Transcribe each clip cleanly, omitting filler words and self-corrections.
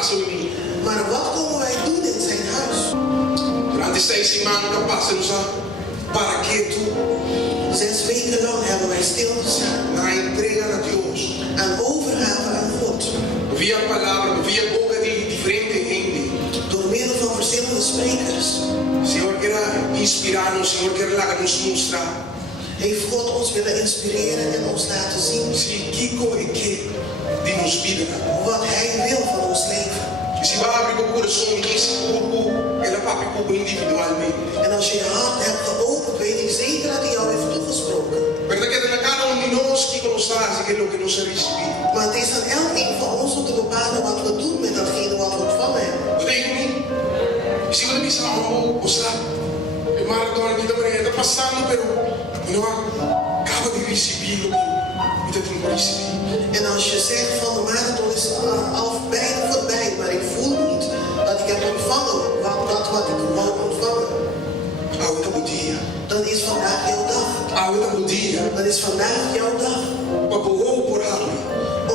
casa de mim. Maar wat komen wij doen in zijn huis? Durante 6 semanas passamos para que tu 6 weken lang hebben wij stilgestaan na entrega a Deus. aan overgave aan God. Via a palavra, via a boca de diferente gente. Door middel van verschillende sprekers. Senhor, quer inspirar-nos, Senhor, quer nos mostrar. Heeft God ons willen inspireren en ons laten zien Se Kiko e que de nos vida. wat Hij wil van ons leven. E se vai abrir o coração nesse corpo, ela vai abrir o corpo individualmente. En als je je hart hebt geopend, weet ik zeker dat Hij jou heeft toegesproken. Verdade que de cada um de nós que nos faz aquilo que nos recebido. Maar het is aan elk een van ons om te bepalen wat we doen met datgene wat we ontvangen hebben. Vem comigo. E se você pensar, oh, sabe, é maratona aqui também, está passando, pero não acaba de receber o que está tendo recebido. En als je zegt van de marathon is al bijna voorbij, maar ik voel niet dat ik heb ontvangen wat ik wou ontvangen. Ahorita bom dia. Dan is vandaag jouw dag. Ahorita bom dia. Dan is vandaag jouw dag. Para o olho por rápido.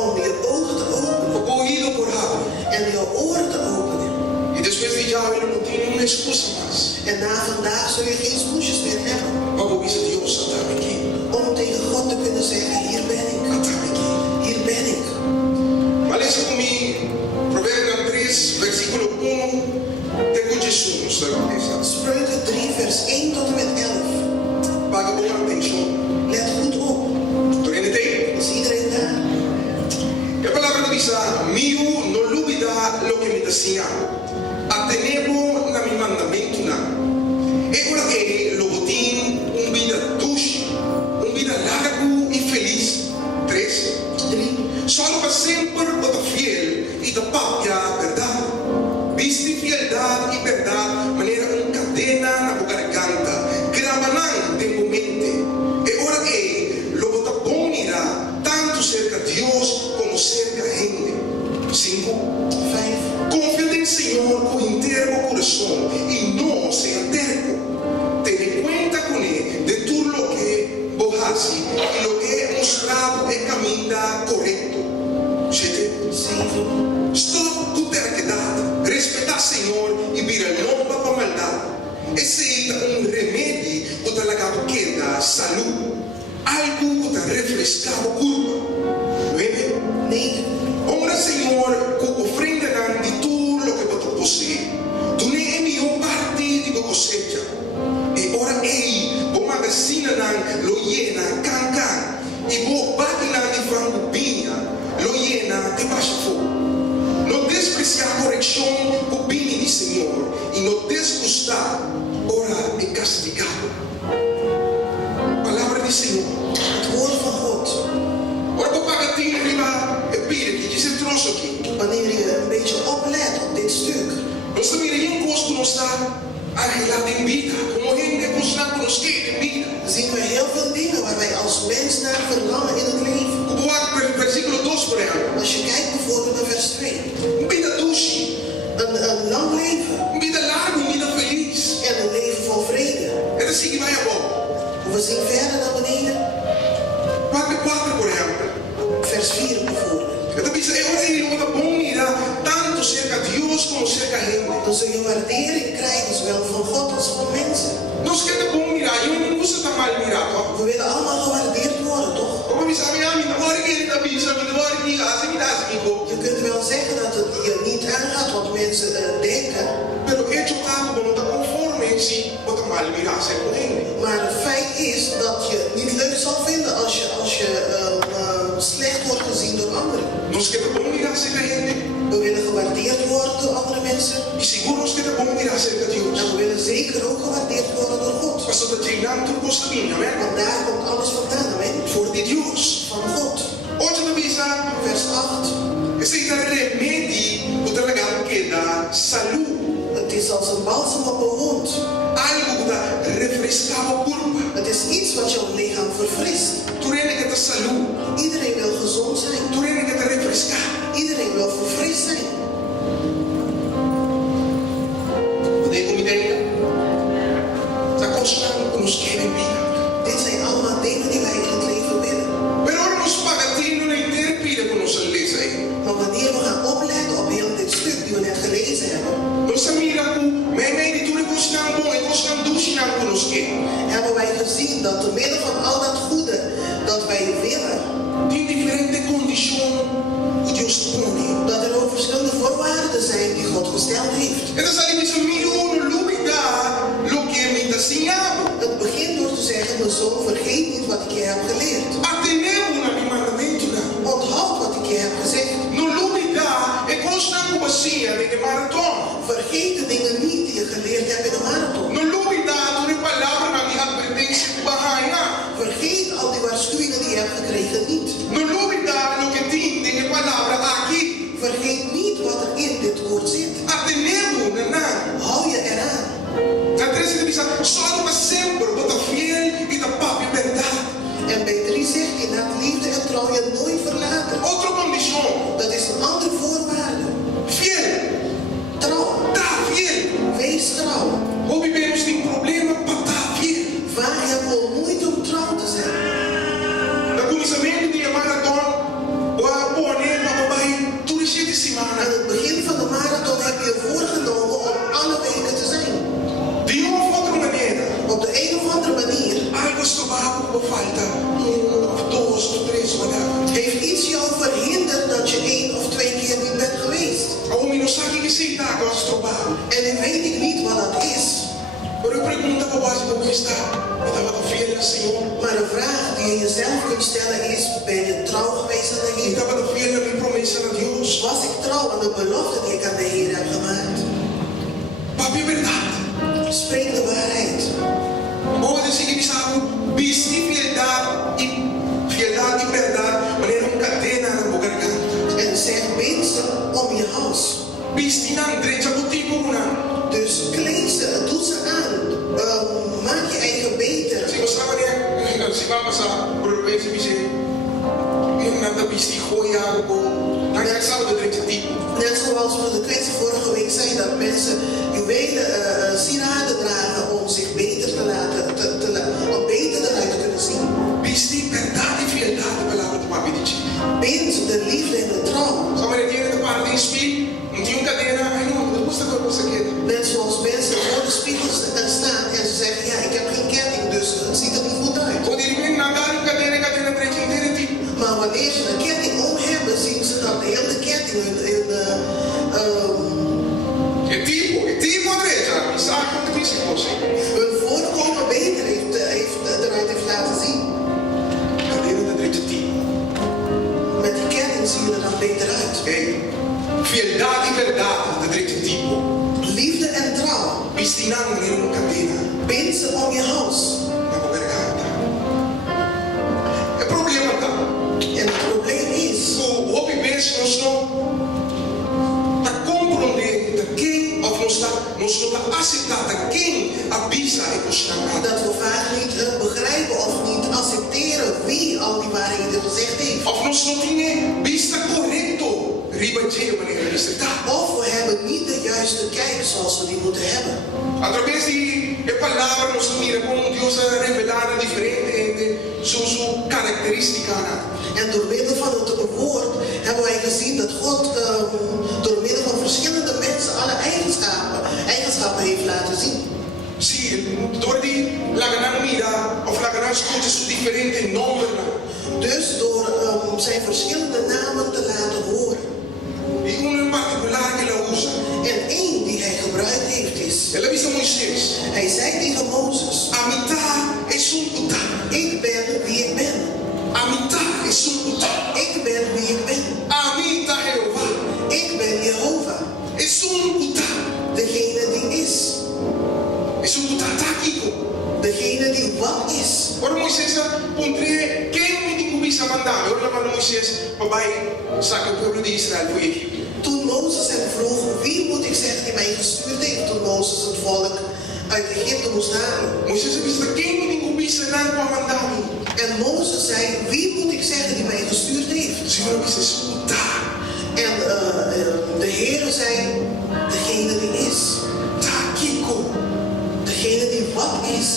Om je ogen te openen. Para o ouvido por rápido. En je oren te openen. E depois de já ele não tem nenhuma excusa mais. En na vandaag zul je geen smoesjes meer hebben. Para o isso Deus está aqui. Om tegen God te kunnen zeggen, hier ben ik. Está aqui. Hier ben ik. Mas leia comigo, Provérbios 3, versículo 1, até Jesus nos dá cabeça. Spreuken 3 vers 1 tot en met 11. Paga boa atenção. Let goed op. Estou entendendo? Is iedereen daar? A palavra diz: "Mío no duvida lo que me decía, atenebo na mi mandamento na. E ora que lo botín vida dulce, vida largo e feliz." 3. 3. Solo para sempre bota fiel e da papia verdade. Viste fialdade e verdade, maneira cadena na boca garganta, gravanan tempomente. E ora que lo bota bom irá, tanto cerca de Deus como cerca a gente. 5. 5. Confia em Senhor com inteiro coração e não seja terco. Ten en cuenta con él de todo lo que vos haces y lo que he mostrado es camino correcto. 7. 7. Stop tu terquedad, respeta Senhor e vira não para maldade. Esse é remédio contra a queda, saúde, algo contra refrescado culpa. 9. 9. Honra Senhor com ofrenda de tudo lo que vos possui. Tu nem é melhor parte de vos cosecha. E ora ei, vos magazina lo llena can e vos bagna de frango pinha, lo llena de baixo fogo. Não despreciar a correção com pinha de Senhor e não desgustar, ora é castigado. Palavra de Senhor. Het woord van God. Ora vou pagar tinha riba e pire que diz troço aqui. Wanneer je een beetje oplet op dit stuk, Nós também iremos conoscar a realidade em vida, como gente conoscar em vida. zien we heel veel dingen waar wij als mens naar verlangen in het leven. Como o versículo 2, por exemplo. Als je kijkt bijvoorbeeld naar vers 2. Vida dulce, Een lang leven vida larga e vida feliz. en een leven vol vrede. É assim que vai a boca. We zien verder naar beneden. Parte 4, por exemplo. Vers 4 bijvoorbeeld. Então diz, eu tenho uma bom irá, tanto cerca de Deus como cerca a gente. Dan zul je waardering krijgen, zowel van God als van mensen. Nós queremos bom mirar, eu não gosto de mal mirar, toch? We willen allemaal gewaardeerd worden, toch? Como me sabe, a mim, agora que ele está pensando, agora que assim me dá assim, Je kunt wel zeggen dat het je niet aangaat wat mensen denken. pero hecho cabo não está conforme em si, bota mal mirar, sem com ele. Maar het feit is dat je het niet leuk zal vinden als je slecht wordt gezien door anderen. Nós queremos bom mirar cerca a gente. We willen gewaardeerd worden door andere mensen. E seguro nós queremos bom mirar cerca de Deus. En we willen zeker ook gewaardeerd worden door God. Pastor está treinando tudo gosta minha, amém? Want daar komt alles vandaan, amen. Voor de Deus. Van God. Hoje na visa, Vers 8. esse é o remédio contra a queda, saúde. Het is als een balsem op een wond. Algo que dá refrescar a curva. Het is iets wat jouw lichaam verfrist. Tu rende que está saúde. Iedereen wil gezond zijn. Tu rende que está refrescar. Iedereen wil verfrist zijn. Poder comida ainda. Está constando que nos querem vida. Dit zijn allemaal dingen die wij in het leven willen. Pero ahora nos pagatino na inteira vida com nossa lesa aí. Maar wanneer we gaan opletten op heel dit stuk, velen. Tem diferente condição que Deus põe. Dat er ook verschillende voorwaarden zijn die God gesteld heeft. Então, se ele diz, meu não lugar, lo que me está ensinado. Het begint door te zeggen, mijn zoon, vergeet niet wat ik je heb geleerd. Atendemos na mandamento. Onthoud wat ik je heb gezegd. No lugar, é constante assim, de maratona. Vergeet de dingen niet die je geleerd hebt in de marathon. No lugar, de palavra na minha advertência, barraia. Vergeet al die waarschuwingen die je hebt gekregen niet. No lugar, lo que tem de palavra aqui. Vergeet niet wat er in dit woord zit. Atendemos, naná. Hou je eraan. Na 13 diz, só para sempre, bota fiel e da papi verdade. En bij 3 zegt hij, laat liefde en trouw je nooit verlaten. Outra condição, Dat is een andere voorwaarde. fiel. Trouw. Tá fiel. Wees trouw. Ou vivemos tem problema para tá fiel. Vaak hebben we moeite om trouw te zijn. No começamento de maratona, o aboné, papai, tudo cheio de semana. Aan het begin van de marathon heb je voorgenomen om alle weken te zijn. De uma ou outra maneira, Op de een of andere manier algo estroava por falta, of 2 of 3, whatever. heeft iets jou verhinderd dat je 1 of 2 keer niet bent geweest. Ou me não sabe que se dá, que estroava. En nu weet ik niet wat dat is. Mas eu pergunto para você, como está? Eu estava fiel ao Senhor. Maar een vraag die je jezelf kunt stellen is, ben je trouw geweest aan de Eu Heer? estava fiel à minha promessa a Deus. Was ik trouw aan de belofte die ik aan de Heer heb gemaakt? Papi, é verdade. Spreek de waarheid. Ou dizer que sabe, vestir fiedade e verdade, maneira cadena na boca garganta. En zeg mensen om je hals. Vestir na direita do tipo uma. Dus kleed ze, doe ze aan. Maak je eigen beter. Se você vai se vai passar por esse bicho, eu nada vestir joia algo. Não é sabe do direito tipo. Net zoals we de kwestie vorige week zei dat mensen juwelen, sieraden dragen om zich beter te laten, om beter eruit te kunnen zien. Vestir verdade e fiedade, a palavra do papi diz. Bind de liefde en de trouw. Só maar het ene de parte in spiegel, não tinha cadeira, ai não, não custa com você aqui. Net zoals mensen voor de spiegel staan en ze zeggen, ja, ik heb geen ketting, dus het ziet er niet goed uit. Ou de repente na cara cadeira direita inteira tipo. Maar wanneer ze een ketting om hebben, zien ze dat de hele ketting É tipo direita, me sabe como que se fosse. hun voorkomen beter eruit heeft laten zien. Cadeira da direita tipo. Met die ketting zien we er dan beter uit. Ei, fiedade e verdade da direita tipo. Liefde en trouw. Vestir na maneira cadeira. Bind ze om je hals. Na boca garganta. É problema tá. En het probleem is, O obediência nós não tá compreendendo quem of nós não tá aceitando quem avisa e constata. dat we vaak niet begrijpen of niet accepteren wie al die waarheden gezegd heeft. Of nós não tinha vista correto ribadia maneira de estar. Of we hebben niet de juiste kijk zoals we die moeten hebben. Através de palavra nós mira como Deus é revelado diferente de sua característica. En door middel van het woord hebben wij gezien dat God door middel van verschillende mensen alle eigenschappen heeft laten zien. Sim, door die laganan mira of laganan escuta su diferente nombre. Dus door zijn verschillende namen te laten horen. E um em particular que ela usa. En één die hij gebruikt heeft is, Ela avisa Moisés. hij zei tegen Mozes, A mitad es un puta. ik ben wie ik ben. A mitad es un puta. Ik ben wie ik ben. A mitad Jehová. Ik ben Jehovah, Es un puta. degene die is. Es un puta táquico. Degene die wat is. Ora Moisés pondré quem me incubisa mandar. Ora lá manda Moisés, papai, saca o povo de Israel para Egipto. Toen Mozes hem vroeg, wie moet ik zeggen die mij gestuurd heeft? Toen Mozes het volk uit Egypte moest halen. Moisés disse, quem me incubisa não para mandar. En Mozes zei, wie moet ik zeggen die mij gestuurd heeft? O Senhor disse, puta. En de Heere zei, degene die is. Táquico. Degene die wat is.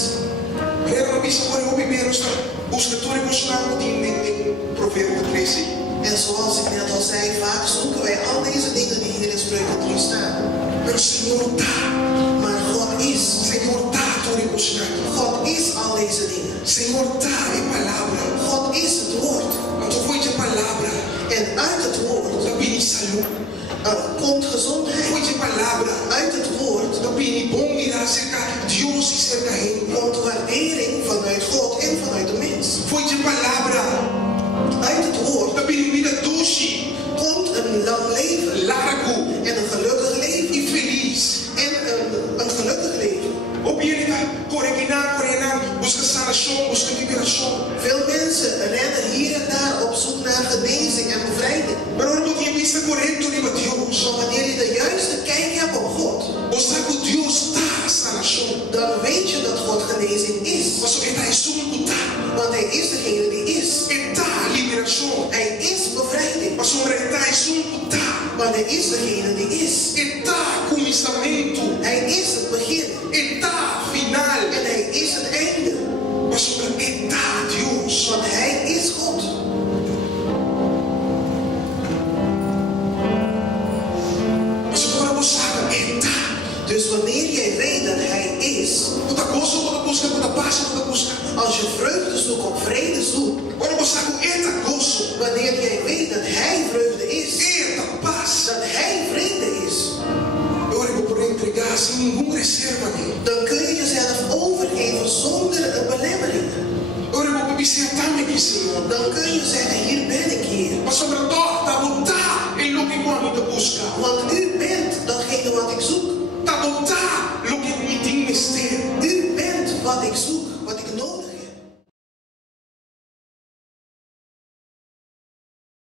Era uma missa para o primeiro os escritores gostavam de Provérbio 13. En zoals ik net al zei, vaak zoeken wij al deze dingen die hier in Spreuken 3 staan. Pero o Senhor dá. Maar God is. Senhor dá todo o gostato. God is al deze dingen. Senhor dá a palavra. God is het woord. komt gezondheid. Foi de palavra. Uit het woord Também é bom mirar cerca Deus e cerca Ele. komt waardering vanuit God en vanuit de mens. Foi de palavra. Uit het woord Também vida doce, komt een lang leven largo en een gelukkig leven. e feliz. En een gelukkig leven. Obierika, correginar, busca sanação, busca liberação. Veel mensen rennen hier en daar op zoek naar genezing en bevrijding. Maar ora não tinha vista correto nem Deus. Maar wanneer je de juiste kijk hebt op God, Você sabe que Deus está sanação. dan weet je dat God genezing is. Mas o que está em sua luta. Want Hij is degene die is. Está liberação. Hij is bevrijding. Mas o que está em sua luta. Want Hij is degene die is. Está começamento. Hij is het begin. Está final. En Hij is het einde. Mas o que está Deus. Want Hij is God. Mas o que você sabe, está. Dus wanneer jij weet dat Hij is, Quanta coisa, quanta busca, quanta paz, quanta busca. als je vreugde zoekt op vrede zoekt, Ora você sabe, está gozo. wanneer jij weet dat Hij vreugde is, Está paz. dat Hij vrede is, Ora eu vou poder entregar sem nenhuma reserva. dan kun je jezelf overgeven zonder een belemmering. Ora eu vou visitar-me aqui, Senhor. Dan kun je zeggen, hier ben ik hier. Mas sobretudo, está lutar em lo que quando busca. Want U